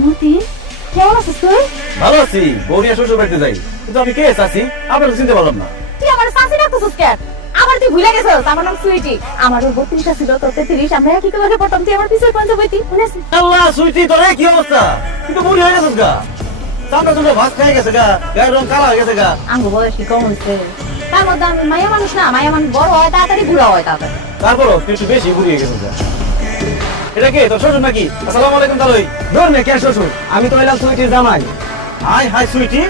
মতি কেমন আছিস তুই? ভালো আছি, গৌরিয়া শ্বশুর বাড়িতে যাই, কিন্তু আমি কে আছি আপনার চিনতে পারলাম না। তুই আমার শাসি রাখতেছিস কেন? আমার তুই ভুলে গেছিস আমার নাম সুইটি। আমার ওর 32টা ছিল, তোর 33। আমরা একই ক্লাসে পড়তাম, তুই আমার পিছের পঞ্চ বইতি মনে আছে? আল্লাহ সুইটি, তোর কি অবস্থা? তুই তো বুড়ি হয়ে গেছিস গা, চামড়া চুমড়া ভাত খাই গেছে গা, গায়ের রং কালা হয়ে গেছে গা। আঙ্গু বয়স কি কম হয়েছে? তার মধ্যে আমি মায়া মানুষ না, মায়া মানুষ বড় হয় তাড়াতাড়ি, বুড়া হয় তাড়াতাড়ি। তারপরও তুই একটু বেশি বুড়ি হয়ে গেছিস গা। এটা কে, তোর শ্বশুর নাকি? আসসালামু আলাইকুম তালই। ধর নে কে শ্বশুর, আমি তো এলাম সুইটির জামাই। হাই হাই সুইটি,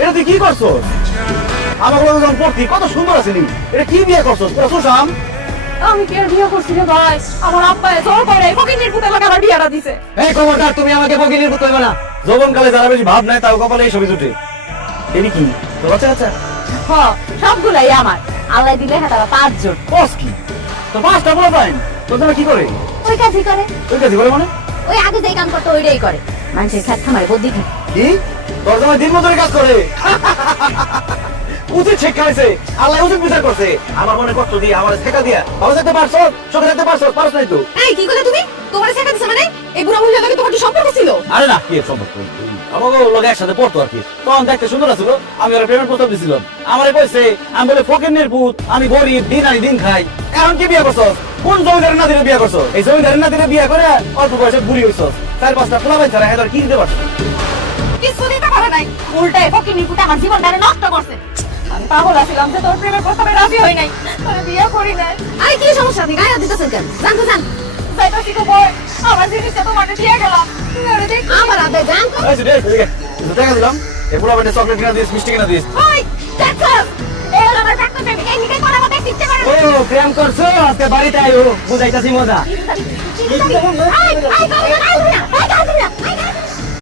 এটা তুই কি করছস? আমার কথা যখন পড়তি কত সুন্দর আছিলি, এটা কি বিয়ে করছস? তোরা সুশাম? আমি কি আর বিয়ে করছি রে ভাই? আমার আব্বা জোর করে ফকিনের পুতে লাগে আমার বিয়েটা দিছে। এই খবরদার, তুমি আমাকে বগিনীর পুত্র না। যৌবনকালে যারা বেশি ভাব নাই তাও কপালে এই ছবি জুটে। এটি কি তোর? আচ্ছা আচ্ছা, হ, সবগুলাই আমার। আল্লাহ দিলে হ্যাঁ তারা 5 জন। বস কি তোর পাঁচটা বড় পাইন, তোর জন্য কি করে? ওই কাজই করে, ওই কাজই করে মানে? ওই আগে যেই কাম করতো ওইটাই করে। মানুষের খেত খামারে বদ্যি খায়। কি তোর জন্য দিন মজুরি কাজ করে? উচিত শিক্ষা হয়েছে, আল্লাহ উচিত বিচার করছে। আমার মনে কষ্ট দিয়ে আমার শেখা দিয়া ভালো থাকতে পারছো, সুখে থাকতে পারছো, পারছ নাই তো। এই কি কইলে তুমি? তোমার শেখা দিছে মানে? এই বুড়া মহিলা লাগে তোমার কি সম্পর্ক ছিল? আরে না, কি এর সম্পর্ক? আমাকে লোক একসাথে পড়তো আর কি, তখন দেখতে সুন্দর আছিল, আমি ওরা প্রেমের প্রস্তাব দিছিলাম। আমারে কইছে আমি বলে ফকিনের ভূত, আমি গরিব, দিন আনি দিন খাই। এখন কি বিয়ে করছো? কোন জমিদারের নাতিরে বিয়ে করছো? এই জমিদারের নাতিরে বিয়ে করে অল্প বয়সে বুড়ি হইছো, 4-5টা পোলাপাইন ছাড়া এদের কি দিতে পারছো? কিছু দিতে পারে নাই, উল্টায় ফকিনি পুতে আমার জীবনটারে নষ্ট করছে। আমি পাগল আছিলাম যে তোর প্রেমের প্রস্তাবে রাজি হই নাই, তোরে বিয়ে করি নাই। আরে কি সমস্যা? আপনি গায়ে দিতেছেন কেন? জান তো জান। যাইতাছি তো বল, আমার জিনিসটা তোমাকে দিয়ে গেলাম। তুমি ওরে দেখ আমার আবে জান। এই যে দেখ, এদিকে। কিছু টাকা দিলাম, এই পোলাপাইনটা চকলেট কিনা দিস, মিষ্টি কিনা দিস। ওই দেখো, এই হলো আমার ডাক্তার প্রেমিক, এই নিকে করে আমাকে ইচ্ছে করে। ও প্রেম করছো, আজকে বাড়িতে আইও, বুঝাইতাছি মজা। এই